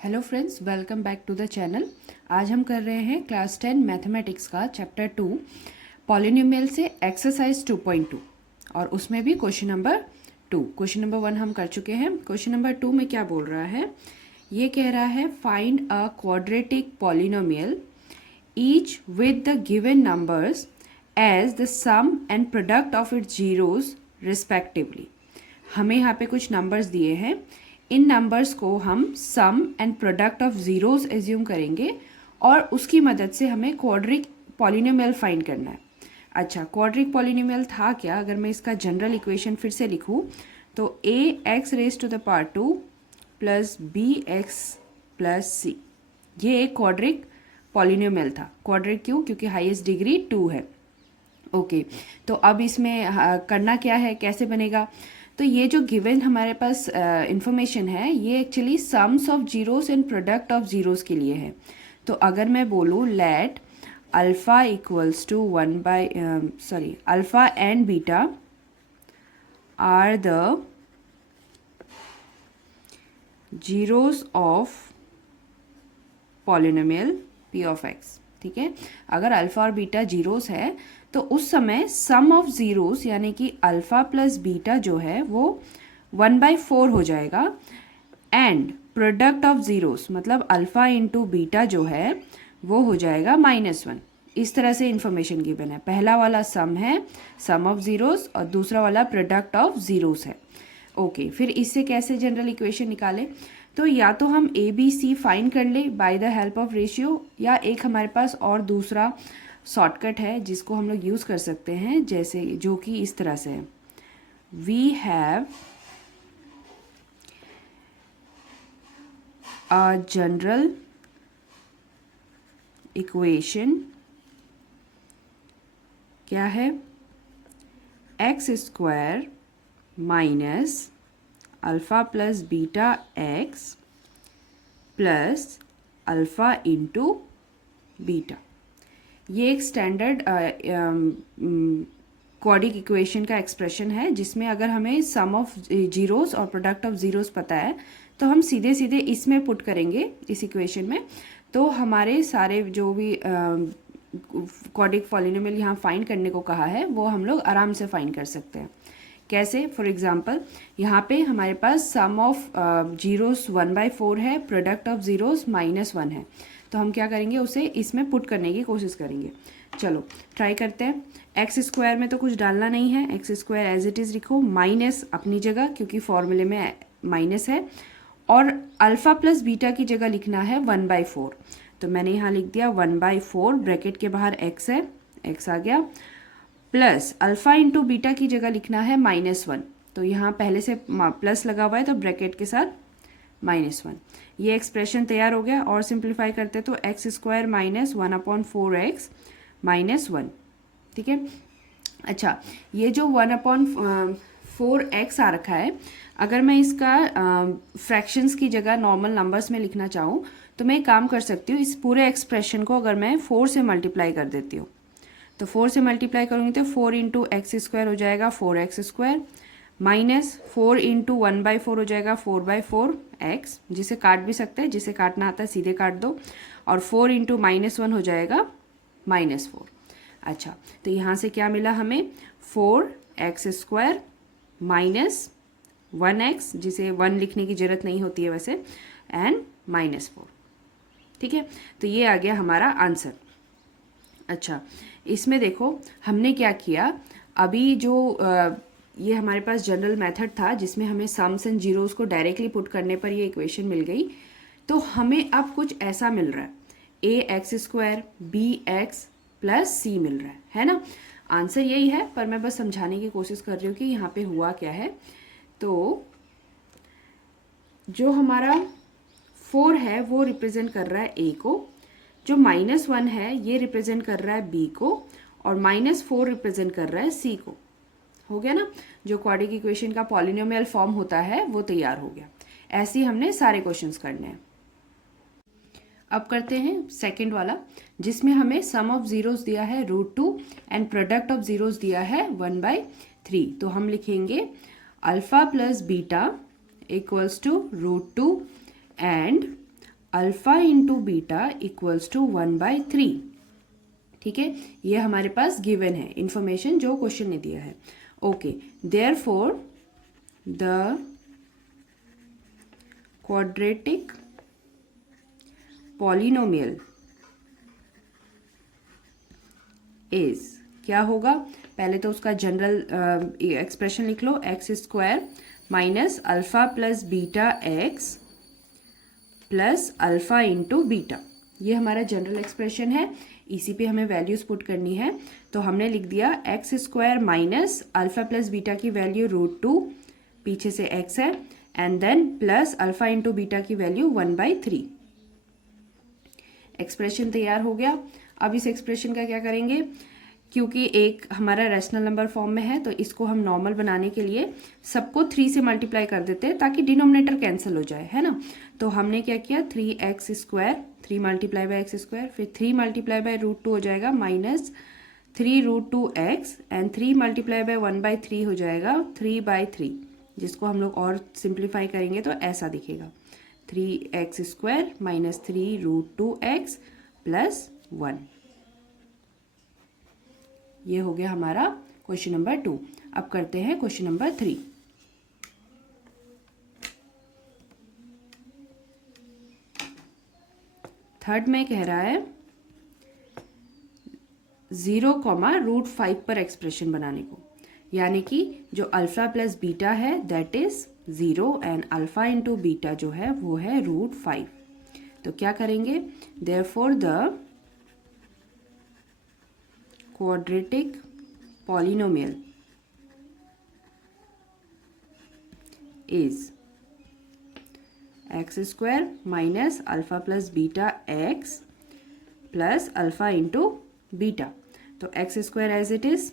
Hello friends, welcome back to the channel. आज हम कर रहे हैं क्लास 10 मैथमेटिक्स का चैप्टर 2 पॉलिनोमियल से एक्सरसाइज 2.2 और उसमें भी क्वेश्चन नंबर 2। क्वेश्चन नंबर 1 हम कर चुके हैं। क्वेश्चन नंबर 2 में क्या बोल रहा है, ये कह रहा है find a quadratic polynomial each with the given numbers as the sum and product of its zeros respectively. हमें यहाँ पे कुछ नंबर्स दिए हैं, इन नंबर्स को हम sum and product of zeroes assume करेंगे और उसकी मदद से हमें क्वाड्रिक पॉलिनोमियल फाइंड करना है। अच्छा, क्वाड्रिक पॉलिनोमियल था क्या? अगर मैं इसका जनरल इक्वेशन फिर से लिखूँ तो A X raise to the power 2 plus B X plus C, ये एक क्वाड्रिक पॉलिनोमियल था। क्वाड्रिक क्यों? क्योंकि हाईएस्ट डिग्री 2 है। ओके, तो अब इसमें करना क्या है, कैसे बनेगा? तो ये जो गिवन हमारे पास इंफॉर्मेशन है, ये actually sums of zeros and product of zeros के लिए है। तो अगर मैं बोलूँ let alpha equals to alpha and beta are the zeros of polynomial p of x. ठीक है, अगर अल्फ़ा और बीटा जीरोस है तो उस समय सम ऑफ ज़ीरोस यानी कि अल्फ़ा प्लस बीटा जो है वो 1/4 हो जाएगा एंड प्रोडक्ट ऑफ ज़ीरोस मतलब अल्फ़ा इंटू बीटा जो है वो हो जाएगा -1। इस तरह से इंफॉर्मेशन गिवन है। पहला वाला सम है, सम ऑफ ज़ीरोस, और दूसरा वाला प्रोडक्ट ऑफ ज़ीरोस है। ओके, फिर इससे कैसे जनरल इक्वेशन निकालें? तो या तो हम ए बी सी फाइंड कर ले by the help of ratio, या एक हमारे पास और दूसरा शॉर्टकट है जिसको हम लोग यूज़ कर सकते हैं, जैसे जो कि इस तरह से है, we have a general equation, क्या है, x square minus alpha plus beta x plus alpha into beta. ये एक स्टैंडर्ड क्वाड्रिक इक्वेशन का एक्सप्रेशन है जिसमें अगर हमें सम ऑफ जीरोस और प्रोडक्ट ऑफ जीरोस पता है तो हम सीधे सीधे इसमें पुट करेंगे इस इक्वेशन में, तो हमारे सारे जो भी क्वाड्रिक पॉलिनोमियल यहाँ फाइंड करने को कहा है वो हम लोग आराम से फाइंड कर सकते हैं। कैसे? फॉर एग्जांपल यहाँ पे हमारे पास सम ऑफ जीरोस 1/4 है, प्रोडक्ट ऑफ जीरोस -1 है, तो हम क्या करेंगे, उसे इसमें पुट करने की कोशिश करेंगे। चलो ट्राई करते हैं। एक्स स्क्वायर में तो कुछ डालना नहीं है, x square as it is लिखो, माइनस अपनी जगह क्योंकि फॉर्मूले में माइनस है, और अल्फ़ा प्लस बीटा की जगह लिखना है 1/4, तो मैंने यहाँ लिख दिया 1/4, ब्रैकेट के बाहर एक्स है, एक्स आ गया, प्लस अल्फ़ा इंटू बीटा की जगह लिखना है -1, तो यहाँ पहले से प्लस लगा हुआ है तो ब्रैकेट के साथ -1। ये एक्सप्रेशन तैयार हो गया। और सिंप्लीफाई करते तो एक्स स्क्वायर माइनस 1/4x -1। ठीक है। अच्छा, ये जो 1/4x आ रखा है, अगर मैं इसका फ्रैक्शंस की जगह नॉर्मल नंबर्स में लिखना चाहूँ तो मैं एक काम कर सकती हूँ, इस पूरे एक्सप्रेशन को अगर मैं 4 से मल्टीप्लाई कर देती हूँ, तो 4 से मल्टीप्लाई करूँगी तो 4 इंटू एक्स स्क्वायर हो जाएगा 4x स्क्वायर, माइनस 4 इंटू 1/4 हो जाएगा 4/4x, जिसे काट भी सकते हैं, जिसे काटना आता है सीधे काट दो, और 4 इंटू -1 हो जाएगा -4। अच्छा, तो यहाँ से क्या मिला हमें, 4x स्क्वायर माइनस 1x, जिसे 1 लिखने की जरूरत नहीं होती है वैसे, एंड -4। ठीक है, तो ये आ गया हमारा आंसर। अच्छा, इसमें देखो हमने क्या किया, अभी जो ये हमारे पास जनरल मेथड था जिसमें हमें सम्स एंड जीरोस को डायरेक्टली पुट करने पर ये इक्वेशन मिल गई, तो हमें अब कुछ ऐसा मिल रहा है, A X square B X plus C मिल रहा है ना। आंसर यही है, पर मैं बस समझाने की कोशिश कर रही हूँ कि यहाँ पे हुआ क्या है। तो जो हमारा 4 है वो रिप्रेजेंट कर रहा है ए को, जो -1 है ये रिप्रेजेंट कर रहा है बी को, और -4 रिप्रेजेंट कर रहा है सी को। हो गया ना, जो क्वाड्रिक इक्वेशन का पॉलिनोमियल फॉर्म होता है वो तैयार हो गया। ऐसे ही हमने सारे क्वेश्चंस करने हैं। अब करते हैं सेकंड वाला, जिसमें हमें सम ऑफ जीरोस दिया है √2 एंड प्रोडक्ट ऑफ जीरोस दिया है 1/3। तो हम लिखेंगे alpha plus beta equals to √2 and alpha into beta equals to 1/3। ठीक है, ये हमारे पास गिवन है इंफॉर्मेशन जो क्वेश्चन ने दिया है। Okay, therefore the quadratic polynomial is, क्या होगा, पहले तो उसका जनरल एक्सप्रेशन लिख लो, X square minus alpha plus beta x plus alpha into beta. ये हमारा जनरल एक्सप्रेशन है, इसी पे हमें वैल्यूज पुट करनी है। तो हमने लिख दिया x square minus alpha plus beta की वैल्यू √2, पीछे से एक्स है, and then plus alpha into beta की वैल्यू 1/3। एक्सप्रेशन तैयार हो गया। अब इस एक्सप्रेशन का क्या करेंगे, क्योंकि एक हमारा रैशनल नंबर फॉर्म में है तो इसको हम नॉर्मल बनाने के लिए सबको 3 से मल्टीप्लाई कर देते हैं ताकि डिनोमिनेटर कैंसिल हो जाए, है ना। तो हमने क्या किया, 3x square, 3 multiply by x square, फिर 3 मल्टीप्लाई बाय √2 हो जाएगा minus 3√2x, and 3 multiply by 1/3 हो जाएगा 3/3, जिसको हम लोग और सिंप्लीफाई करेंगे तो ऐसा दिखेगा 3x square minus 3√2x plus 1। ये हो गया हमारा क्वेश्चन नंबर 2। अब करते हैं क्वेश्चन नंबर 3। थर्ड में कह रहा है 0, √5 पर एक्सप्रेशन बनाने को, यानी कि जो अल्फा प्लस बीटा है that is 0 and alpha into beta जो है वो है √5। तो क्या करेंगे, therefore the quadratic polynomial is x square minus alpha plus beta x plus alpha into beta। तो x square as it is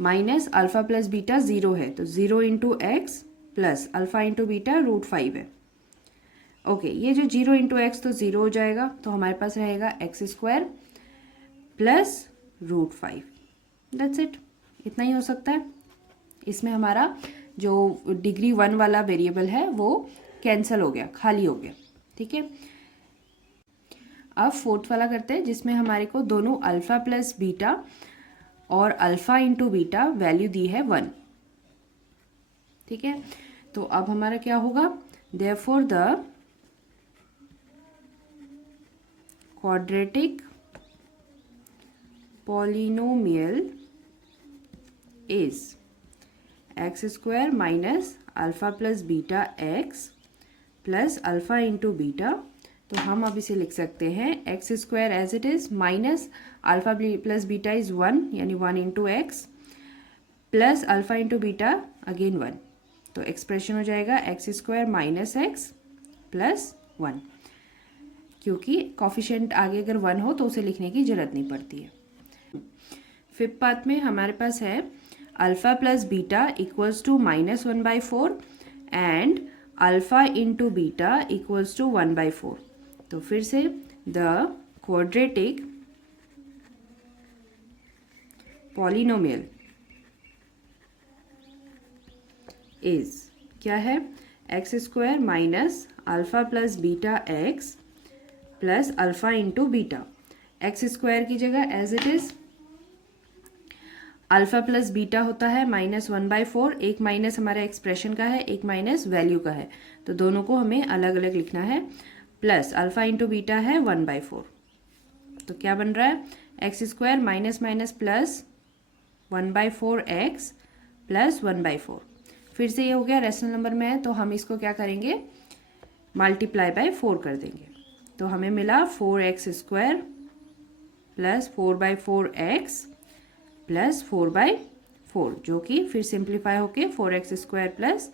minus alpha plus beta 0 है तो 0 into x plus alpha into beta √5 है। Okay, ये जो 0 into x तो 0 हो जाएगा, तो हमारे पास रहेगा x square plus √5। That's it, इतना ही हो सकता है। इसमें हमारा जो डिग्री 1 वाला वेरिएबल है वो कैंसिल हो गया, खाली हो गया। ठीक है, अब फोर्थ वाला करते हैं जिसमें हमारे को दोनों अल्फा प्लस बीटा और अल्फा इंटू बीटा वैल्यू दी है 1। ठीक है, तो अब हमारा क्या होगा, therefore the quadratic polynomial is x square minus alpha plus beta x plus alpha into beta। तो हम अब इसे लिख सकते हैं x square as it is minus alpha plus beta is 1 यानी 1 into x plus alpha into beta again 1। तो expression हो जाएगा x square minus x plus 1, क्योंकि कॉफिशिएंट आगे अगर 1 हो तो उसे लिखने की जरूरत नहीं पड़ती है। फिफ्थ पार्ट में हमारे पास है alpha plus beta equals to -1/4 and alpha into beta equals to 1/4। तो फिर से द क्वाड्रेटिक पॉलिनोमियल इज, क्या है, x square minus alpha plus beta x plus alpha into beta. X square की जगह as it is alpha plus beta होता है -1/4, एक माइनस हमारे एक्सप्रेशन का है, एक माइनस वैल्यू का है, तो दोनों को हमें अलग अलग लिखना है, प्लस अल्फा इंटू बीटा है 1/4। तो क्या बन रहा है, x square minus minus plus 1/4x plus 1/4। फिर से ये हो गया, रेशनल नंबर में है तो हम इसको क्या करेंगे, मल्टीप्लाई बाय 4 कर देंगे। तो हमें मिला 4x square plus 4/4x plus 4/4, जो कि फिर सिंप्लीफाई होके 4x स्क्वायर प्लस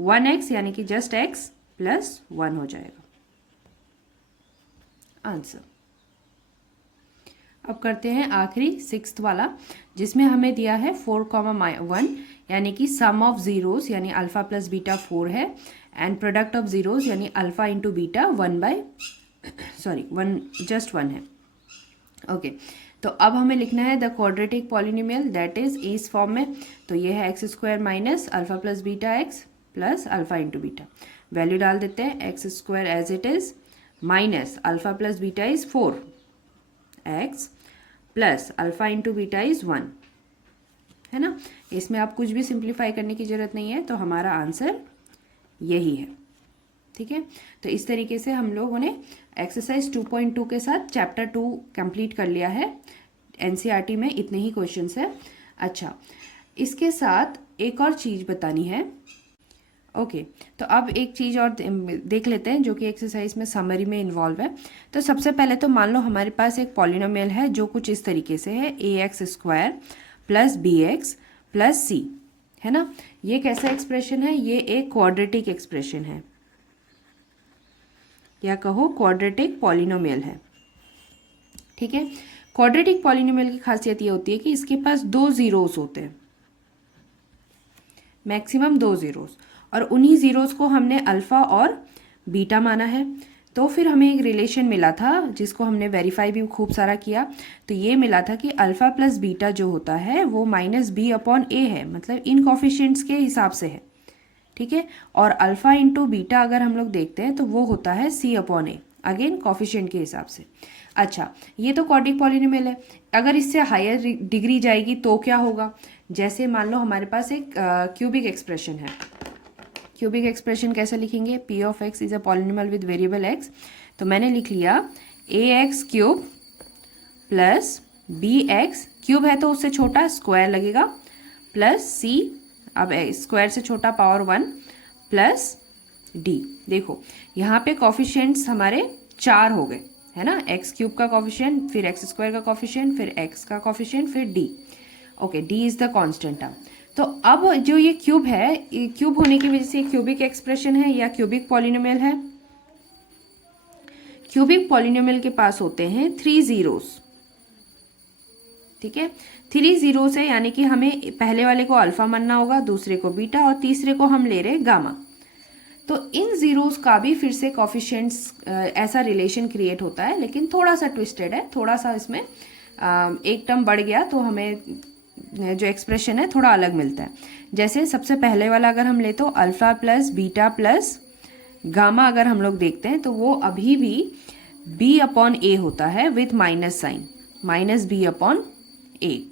1x यानी कि जस्ट x प्लस 1 हो जाएगा आंसर। अब करते हैं आखिरी सिक्स्थ वाला, जिसमें हमें दिया है 4,1 यानी कि सम ऑफ जीरोस यानी अल्फा प्लस बीटा 4 है, एंड प्रोडक्ट ऑफ जीरोस यानी अल्फा इंटू बीटा 1 जस्ट 1 है। ओके, तो अब हमें लिखना है the quadratic polynomial that is इस फॉर्म में। तो ये है x square minus alpha plus beta x plus alpha into beta. Value डाल देते हैं, x square as it is minus alpha plus beta is 4x plus alpha into beta is 1, है ना। इसमें आप कुछ भी सिंप्लीफाई करने की ज़रूरत नहीं है, तो हमारा आंसर यही है, ठीक है। तो इस तरीके से हम लोगों ने एक्सरसाइज 2.2 के साथ चैप्टर 2 कंप्लीट कर लिया है। एनसीईआरटी में इतने ही क्वेश्चंस है। अच्छा, इसके साथ एक और चीज़ बतानी है। ओके, तो अब एक चीज़ और देख लेते हैं जो कि एक्सरसाइज में समरी में इन्वॉल्व है। तो सबसे पहले तो मान लो हमारे पास एक पॉलिनोमियल है जो कुछ इस तरीके से है, ax square plus bx plus c, है ना। ये कैसा एक्सप्रेशन है? ये एक क्वाड्रेटिक एक्सप्रेशन है, या कहो क्वाड्रेटिक पॉलिनोमियल है, ठीक है। क्वाड्रेटिक पॉलिनोमियल की खासियत ये होती है कि इसके पास 2 ज़ीरोस होते हैं, मैक्सिमम 2 ज़ीरोस, और उन्हीं ज़ीरोस को हमने अल्फ़ा और बीटा माना है। तो फिर हमें एक रिलेशन मिला था जिसको हमने वेरीफाई भी खूब सारा किया। तो ये मिला था कि अल्फ़ा प्लस बीटा जो होता है वो माइनस बी अपॉन ए है, मतलब इन कोफिशिएंट्स के हिसाब से है, ठीक है। और अल्फ़ा इंटू बीटा अगर हम लोग देखते हैं तो वो होता है सी अपॉन ए, अगेन कोफिशिएंट के हिसाब से। अच्छा, ये तो क्वाड्रेटिक पॉलिनोमियल है। अगर इससे हायर डिग्री जाएगी तो क्या होगा? जैसे मान लो हमारे पास एक क्यूबिक एक्सप्रेशन है। क्यूबिक एक्सप्रेशन कैसे लिखेंगे? P of X is a polynomial with variable X. तो मैंने लिख लिया A X cube plus B X cube है तो उससे छोटा स्क्वायर लगेगा, प्लस सी, अब स्क्वायर से छोटा पावर 1 प्लस डी। देखो यहाँ पे कॉफिशिएंट्स हमारे 4 हो गए, है ना। एक्स क्यूब का कॉफिशिएंट, फिर एक्स स्क्वायर का कॉफिशिएंट, फिर एक्स का कॉफिशिएंट, फिर D. Okay, D is the constant term. तो अब जो ये क्यूब है, ये क्यूब होने की वजह से क्यूबिक एक्सप्रेशन है या क्यूबिक पॉलिनोमियल है। क्यूबिक पॉलिनोमियल के पास होते हैं 3 ज़ीरोस, ठीक है। 3 ज़ीरोस है, यानी कि हमें पहले वाले को अल्फा मानना होगा, दूसरे को बीटा, और तीसरे को हम ले रहे गामा। तो इन ज़ीरोस का भी फिर से कॉफिशिएंट्स ऐसा रिलेशन क्रिएट होता है, लेकिन थोड़ा सा ट्विस्टेड है, थोड़ा सा इसमें एक टर्म बढ़ गया तो हमें जो एक्सप्रेशन है थोड़ा अलग मिलता है। जैसे सबसे पहले वाला अगर हम ले तो alpha plus beta plus gamma अगर हम लोग देखते हैं तो वो अभी भी b अपॉन ए होता है with minus sign, minus b upon a.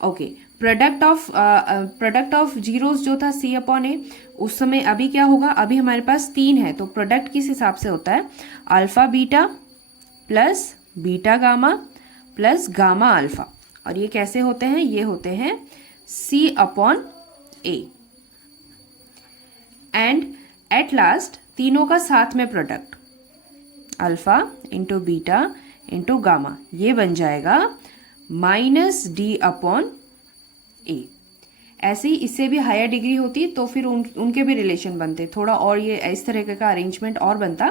Okay, product of zeros जो था c अपॉन ए, उस समय अभी क्या होगा? अभी हमारे पास 3 है, तो प्रोडक्ट किस हिसाब से होता है? Alpha beta plus beta gamma plus gamma alpha. और ये कैसे होते हैं? ये होते हैं c upon A. And at last तीनों का साथ में product alpha into beta into gamma, ये बन जाएगा माइनस डी अपॉन ए। ऐसे ही इससे भी हायर डिग्री होती तो फिर उनके भी रिलेशन बनते, थोड़ा और ये इस तरह का अरेंजमेंट और बनता,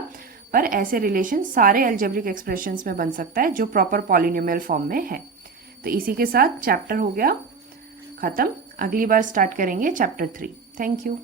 पर ऐसे रिलेशन सारे अलजेब्रिक एक्सप्रेशंस में बन सकता है जो प्रॉपर पॉलिनोमियल फॉर्म में है। तो इसी के साथ चैप्टर हो गया ख़त्म। अगली बार स्टार्ट करेंगे चैप्टर 3। Thank you.